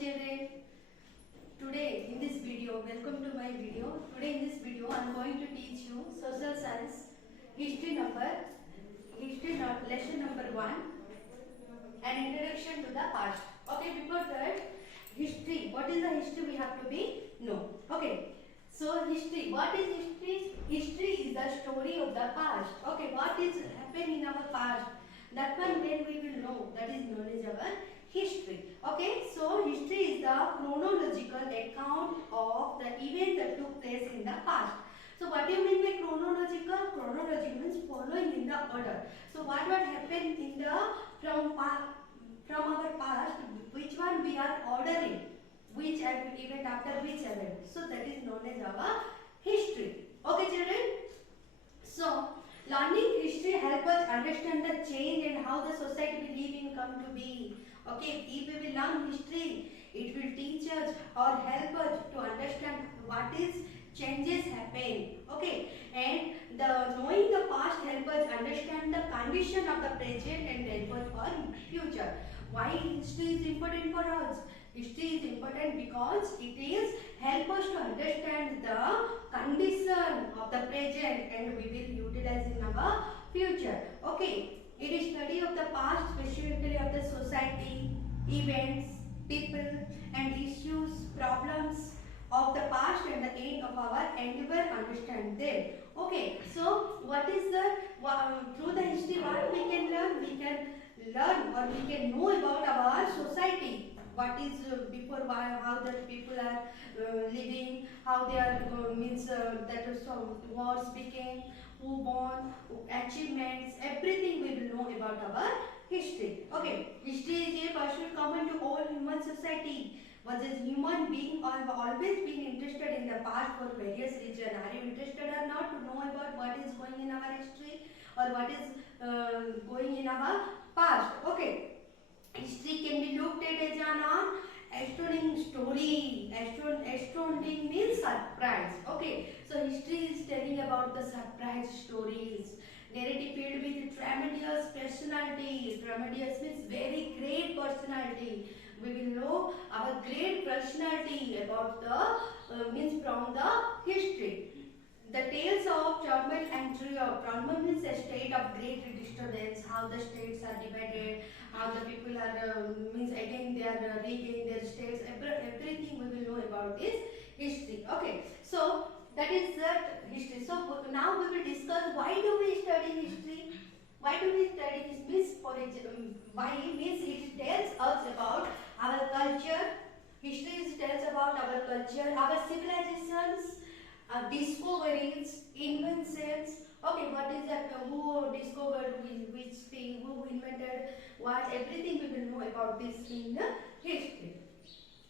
children. Today in this video, welcome to my video. Today in this video, I am going to teach you social science lesson number 1, an introduction to the past. Okay, before that, history. What is the history we have to be know. Okay, so history. What is history? History is the story of the past. Okay, what is happened in our past? That one then we will know. That is known as our history. Okay, so history is the chronological account of the event that took place in the past. So what do you mean by chronological? Chronology means following in the order. So what happened in the from our past, which one we are ordering, which event after which event. So that is known as our history. Okay, children. So learning history helps us understand the change and how the society we live in come to be. Okay, if we will learn history, it will teach us or help us to understand what is changes happen. Okay, and the knowing the past help us understand the condition of the present and help us for future. Why history is important for us? History is important because it is help us to understand the condition of the present and we will utilize in our future. Okay, it is study of the past, specifically of the society, events, people and issues, problems of the past and the end of our endeavor understand them. Okay, so what is the through the history what we can learn? We can learn or we can know about our society. What is before how the people are living, how they are that some wars became, who born, achievements, everything we will know about our history. Okay, history is a pursuit common to all human society. Was a human being or have always been interested in the past for various reasons. Are you interested or not to know about what is going in our history or what is going in our past? Okay. History can be looked at as an astounding story. Astounding means surprise. Okay, so history is telling about the surprise stories. Narrative filled with tremendous personality. Tremendous means very great personality. We will know our great personality about the means from the history. The tales of turmoil and triumph. Turmoil means a state of great disturbance, how the states are divided, how the people are means again they are regain their states. Everything we will know about this history. Okay, so that is that history. So now we will discuss why do we study history. Why do we study history? Why means it tells us about our culture. History tells about our culture, our civilizations, discoveries, inventions. Okay, what is that? Who discovered which thing? Who invented what? Everything we will know about this in the history.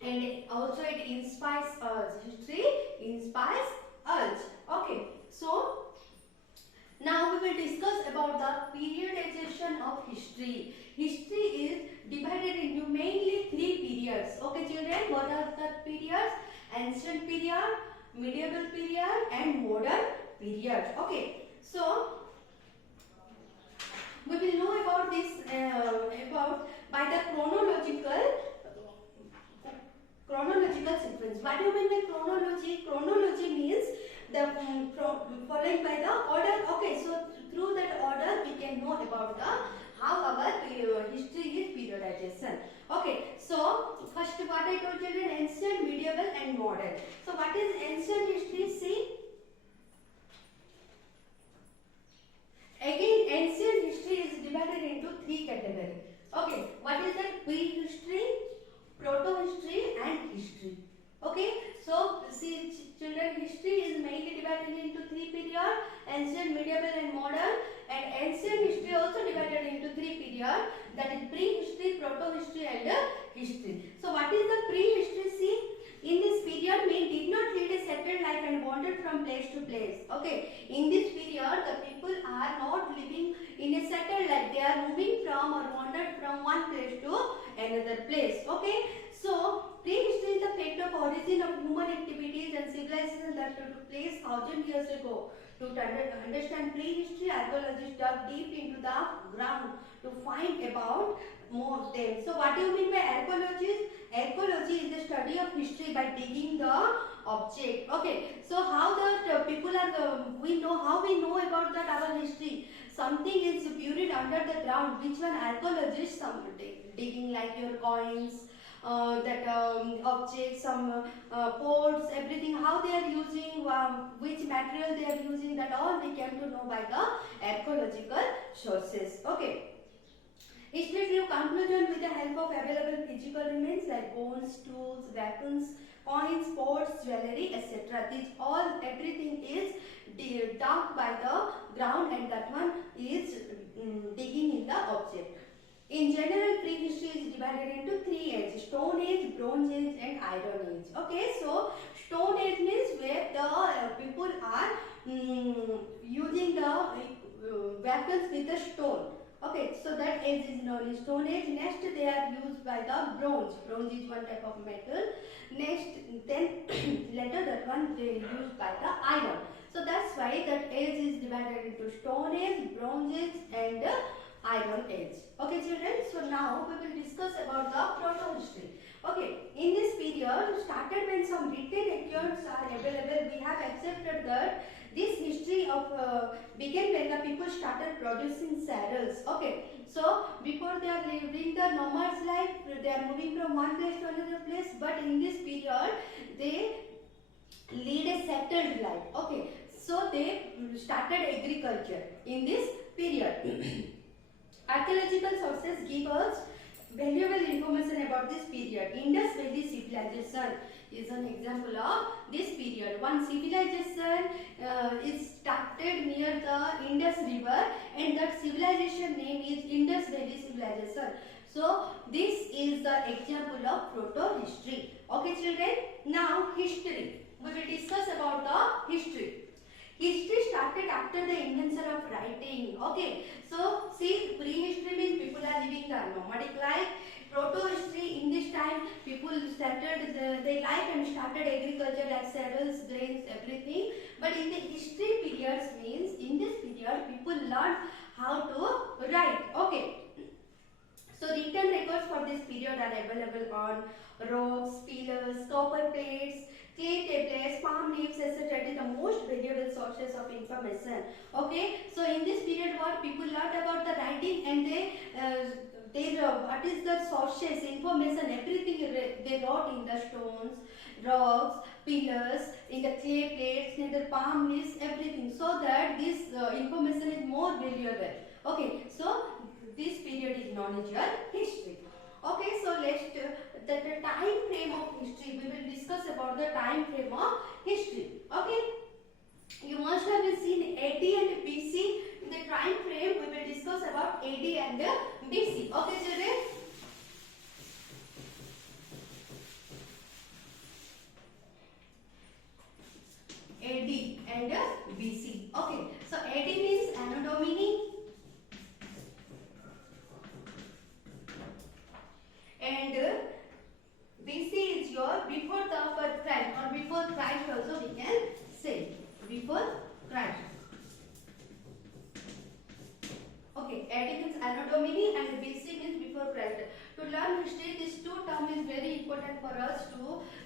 And also it inspires us. History inspires us. Okay, so now we will discuss about the periodization of history. History is divided into mainly 3 periods. Okay, children, what are the periods? Ancient period, medieval period and modern period. Okay, so we will know about this about by the chronological sequence. What do you mean by chronology? Chronology means the following by the order. Okay, so through that order we can know about the how our history is periodization. Okay, so first what I told you, ancient, medieval and modern. So what is ancient history? See, again ancient history is divided into 3 categories. Okay, what is that? Prehistory, proto-history and history. Okay, so see children, history is mainly divided into 3 periods: ancient, medieval and modern. And ancient history also divided into 3 periods, that is prehistory, proto-history and history. So what is the prehistory? See, in this period men did not lead a settled life and wandered from place to place. Okay, in this period the people are not living in a settled life. They are moving from or wandered from one place to another place. Okay, so prehistory is the fact of origin of human activities and civilizations that took place 1000 years ago. To understand prehistory, archaeologists dug deep into the ground to find about more them. So what do you mean by archaeologists? Archaeology is the study of history by digging the object. Okay, so how the people are, we know how we know about that our history. Something is buried under the ground. Which one? Archaeologists, some digging like your coins, that objects, some pots, everything. How they are using, which material they are using. That all we came to know by the archaeological sources. Okay. History drew conclusion with the help of available physical remains like bones, tools, weapons, coins, pots, jewelry, etc. These all, everything is dug by the ground, and that one is digging in the object. In general, prehistory is divided into three ages: Stone Age, Bronze Age, and Iron Age. Okay, so Stone Age means where the people are using the weapons with the stone. Okay, so that age is known as Stone Age. Next, they are used by the bronze. Bronze is one type of metal. Next, then later that one they used by the iron. So that's why that age is divided into Stone Age, Bronze Age, and Iron Age. Okay, children. So now we will discuss about the proto-history. Okay, in this period started when some written accounts are available. We have accepted that this history of began when the people started producing saddles. Okay, so before they are living the nomad's life, they are moving from one place to another place. But in this period, they lead a settled life. Okay, so they started agriculture in this period. Archaeological sources give us valuable information about this period. Indus Valley civilization is an example of this period. One civilization is started near the Indus River, and that civilization name is Indus Valley civilization. So this is the example of proto-history. Okay, children. Now history. We will discuss about the history. History started after the invention of writing. Okay, so see, prehistory means people are living the nomadic life. Proto-history, in this time people started their life and started agriculture like saddles, grains, everything. But in the history periods means in this period people learned how to write. Okay, so written records for this period are available on rocks, pillars, copper plates, clay tablets, palm leaves, etc. It is the most valuable sources of information. Okay, so in this period, what people learned about the writing, and they what is the sources, information, everything they wrote in the stones, rocks, pillars, in the clay plates, in the palm leaves, everything, so that this information is more valuable. Okay, so this period is known as your history. Okay, so let's the time frame of history. We will discuss about the time frame of history. Okay, you must have seen AD and BC. In the time frame, we will discuss about AD and BC. Okay, children. AD and BC. Okay, so AD means Anno Domini, and BC is your before the birth Christ, or before Christ also we can say, before Christ. Okay, AD means Anno Domini and BC means before Christ. To learn history, this two term is very important for us to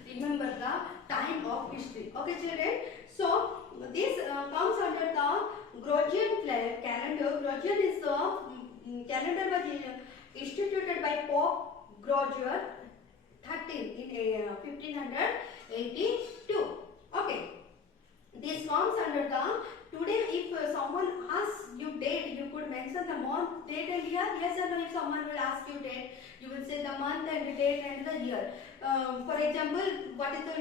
remember the time of history. Okay, children. So this comes under the Gregorian calendar. Gregorian is the calendar was instituted by Pope Gregor 13 in 1582. Okay, this comes under the today. If someone asks you date, you could mention the month, date, and year. Yes or no? If someone will ask you date, you will say the month and the date and the year. For example, what is the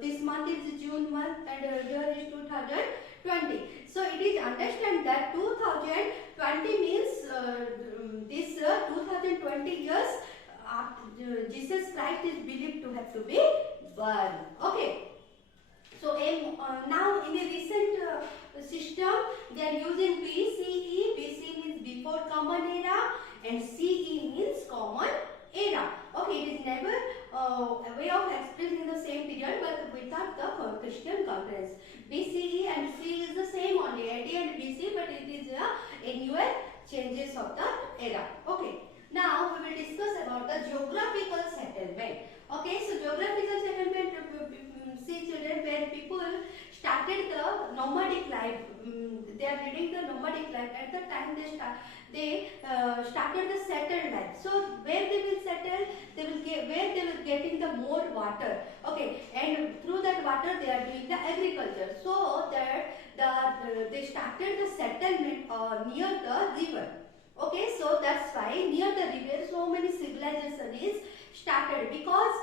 this month is June month and year is 2020. So it is understand that 2020 means this 2020 years Jesus Christ is believed to have to be born. Okay. So now in a recent system they are using BCE. BC means before common era and CE means common era. Okay, it is never a way of expressing the same period but without the Christian concurrence. BCE and CE is the same only, AD and BC, but it is annual changes of the era. Okay. Now we will discuss about the geographical settlement. Okay, so geographical settlement, see children, where people started the nomadic life. They are leading the nomadic life. At the time they started the settled life. So where they will settle, they will get where they will getting the more water. Okay, and through that water they are doing the agriculture. So that they started the settlement near the river. Okay, so that's why near the river so many civilization is started, because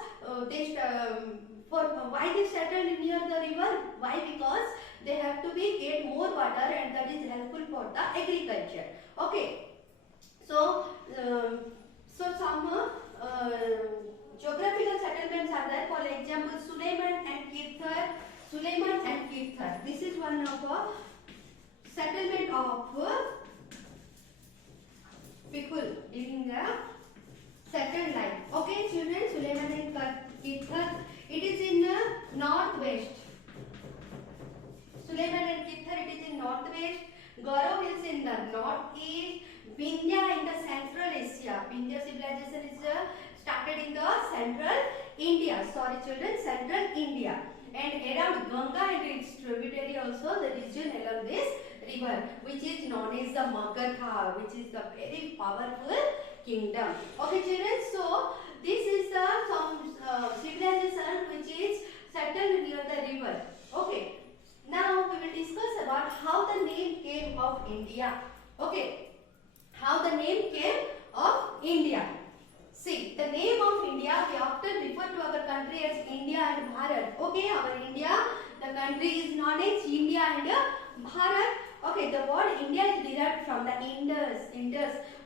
for why they settled near the river? Why? Because they have to be get more water, and that is helpful for the agriculture. Okay, so some geographical settlements are there. For example, Suleiman and Kirthar. Suleiman and Kirthar. This is one of a settlement of people living a settled life. Okay, children, Suleiman and Kirthar. It is in northwest. Suleiman and Kirthar, it is in northwest. Garo Hills in the northeast. Vindhya in the Central Asia. Vindhya civilization is started in the Central India. Sorry, children, Central India. And around Ganga and its tributary also, the region along this river, which is known as the Magadha, which is the very powerful kingdom. Okay, children, so this is the some civilization which is settled near the river. Okay, now we will discuss about how the name came of India. Okay, how the name came of India. See, the name of India, we often refer to our country as India and Bharat. Okay, our India, the country is known as India and Bharat. Okay, the word India is derived from the Indus,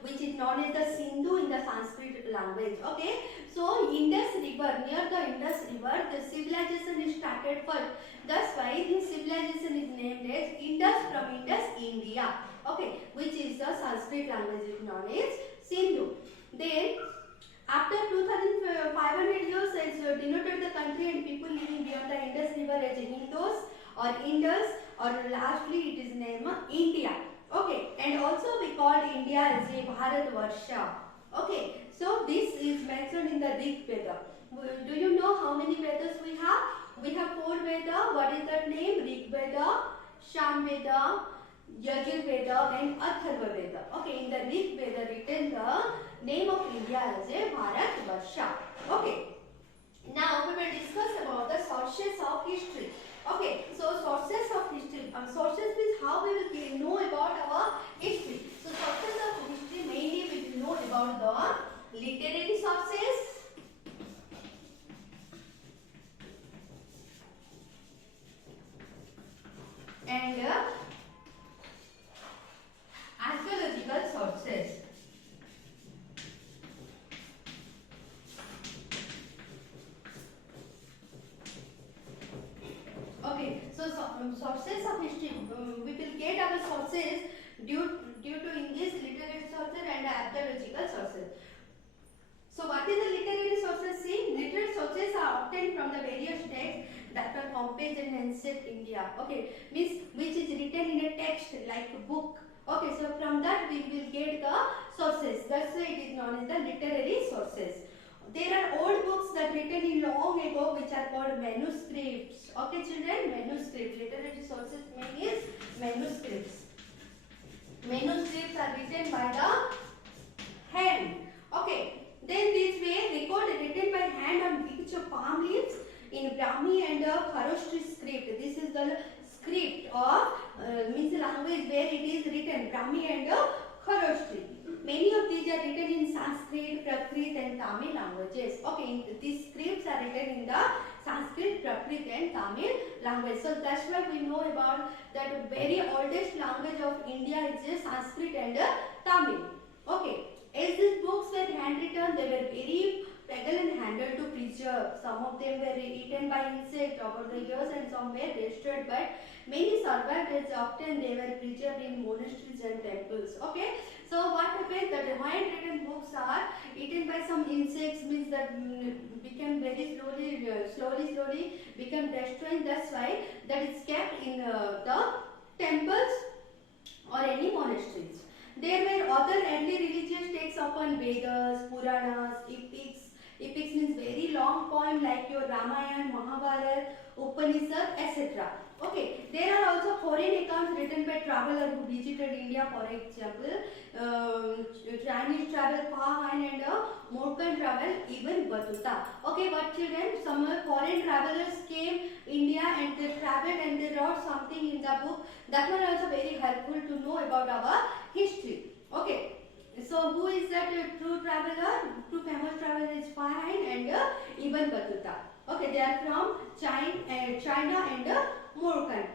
which is known as the Sindhu in the Sanskrit language. Okay, so Indus River, near the Indus River, the civilization is started first. That's why this civilization is named as Indus, from Indus, India. Okay, which is the Sanskrit language is known as Sindhu. Then, after 2500 years, it denoted the country and people living beyond the Indus River as Hindus or Indus, or lastly it is named India. Okay, and also we called India as a Bharatvarsha. Okay, so this is mentioned in the Rig Veda. Do you know how many Vedas we have? We have 4 Veda. What is that name? Rig Veda, Sham Veda, Yajur Veda and Atharva Veda. Okay, in the Rig Veda written the name of India as a Bharatvarsha. Okay, now we will discuss about the sources of history. Okay, so sources of history. Sources means how we will know about our history. So sources of history, mainly we will know about the literary sources, and archaeological sources. Okay, so sources of history, we will get our sources due to in this literary sources and archaeological sources. So what is the literary sources? See, literary sources are obtained from the various texts that were composed in ancient India. Okay, means which is written in a text like a book. Okay, so from that we will get the sources. That's why it is known as the literary sources. There are old books that written in long ago which are called manuscripts. Okay, children, manuscripts. Literary sources means manuscripts. Manuscripts are written by the hand. Okay, then this way record written by hand on each of palm leaves in Brahmi and Kharosthi script. This is the script of means language where it is written, Brahmi and Kharosthi. Many of these are written in Sanskrit, Prakrit and Tamil languages. Okay, these scripts are written in the Sanskrit, Prakrit and Tamil language. So that's why we know about that very oldest language of India is Sanskrit and Tamil. Okay, as these books were handwritten, they were very fragile and handled to preserve. Some of them were eaten by insects over the years and some were destroyed, but many survived as often they were preserved in monasteries and temples. Okay, so what happened that the handwritten books are eaten by some insects, means that became very slowly become destroyed. That's why that is kept in the temples or any monasteries. There were other early religious texts upon Vedas, Puranas, epics. Epics means very long Ramayana, Mahabharata, Upanishad, etc. Okay, there are also foreign accounts written by travelers who visited India. For example, Chinese travel Pahan and Moroccan travel Ibn Battuta. Okay, but children, some foreign travelers came India and they traveled and they wrote something in the book. That one also very helpful to know about our history. Okay. So who is that true traveler? Two famous traveler is Pahan and Ibn Battuta. Okay, they are from China and Moroccan.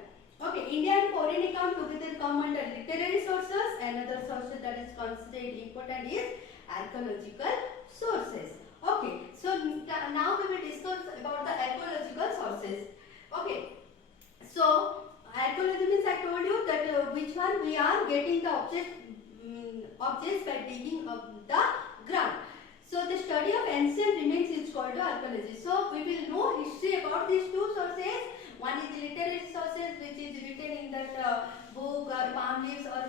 Okay, India and foreign account together come under literary sources. Another source that is considered important is archaeological sources. Okay, so now we will discuss about the archaeological sources. Okay, so archaeology means I told you that which one we are getting the objects by digging up the ground. So the study of ancient remains is called archaeology. So we will know history about these two sources. One is literary sources which is written in that book or palm leaves or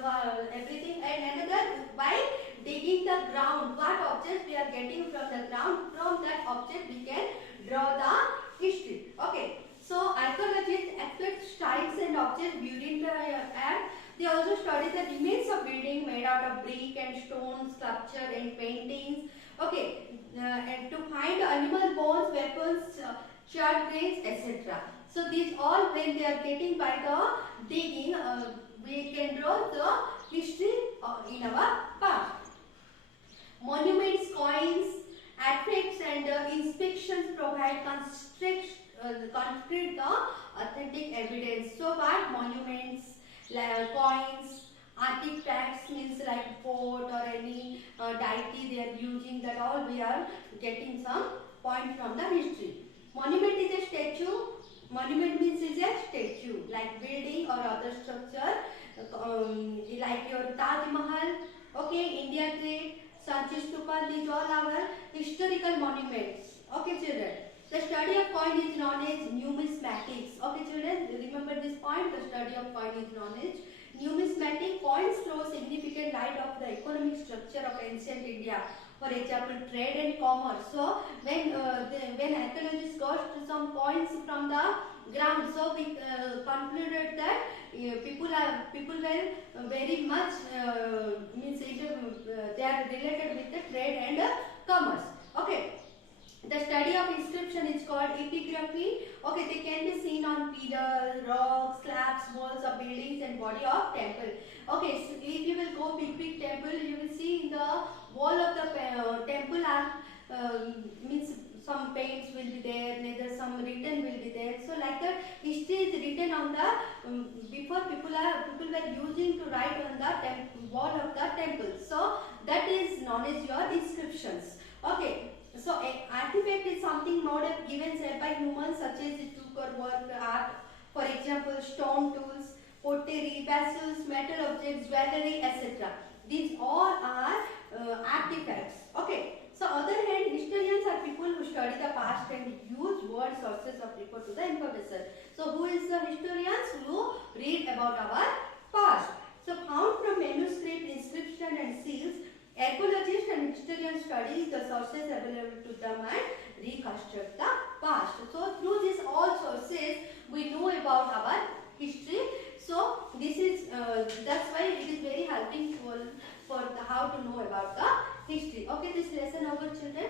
everything, and another by digging the ground. What objects we are getting from the ground, from that object we can draw the history. Okay. So archaeologists expect sites and objects buried in the earth. They also study the remains of building made out of brick and stone, sculpture and paintings. Okay, and to find animal bones, weapons, charred grains, etc. So these all, when they are getting by the digging, we can draw the history in our past. Monuments, coins, artifacts and inspections provide concrete authentic evidence. So what monuments, coins, artifacts means like fort or any deity they are using, that all we are getting some point from the history. Monument is a statue. Monument means is a statue like building or other structure, like your Taj Mahal, okay, India Gate, Sanchi Stupa. These all our historical monuments. Okay, children. The study of coin is known as numismatics. Okay, children, remember this point. The study of coin is known as numismatic. Coins throw significant light of the economic structure of ancient India. For example, trade and commerce. So when archaeologists got some coins from the ground, so we concluded that people were very much means they are related with the trade and commerce. Okay. The study of inscription is called epigraphy. Okay, they can be seen on pillars, rocks, slabs, walls of buildings and body of temple. Okay, so if you will go big temple, you will see in the wall of the temple are means some paints will be there, neither some written will be there. So like that, history is written on the before people were using to write on the wall of the temple. So that is known as your inscriptions. Okay. So artifact is something made of given shape by humans, such as took or work art. For example, stone tools, pottery, vessels, metal objects, jewelry, etc. These all are artifacts. Okay. So other hand, historians are people who study the past and use word sources of record to the information. So who is the historians? Who read about our past. So found from manuscript, inscription and seals, archaeologists and historians study the sources available to them and reconstruct the past. So through these all sources we know about our history. So this is that's why it is very helpful for how to know about the history. Okay, this lesson over, children.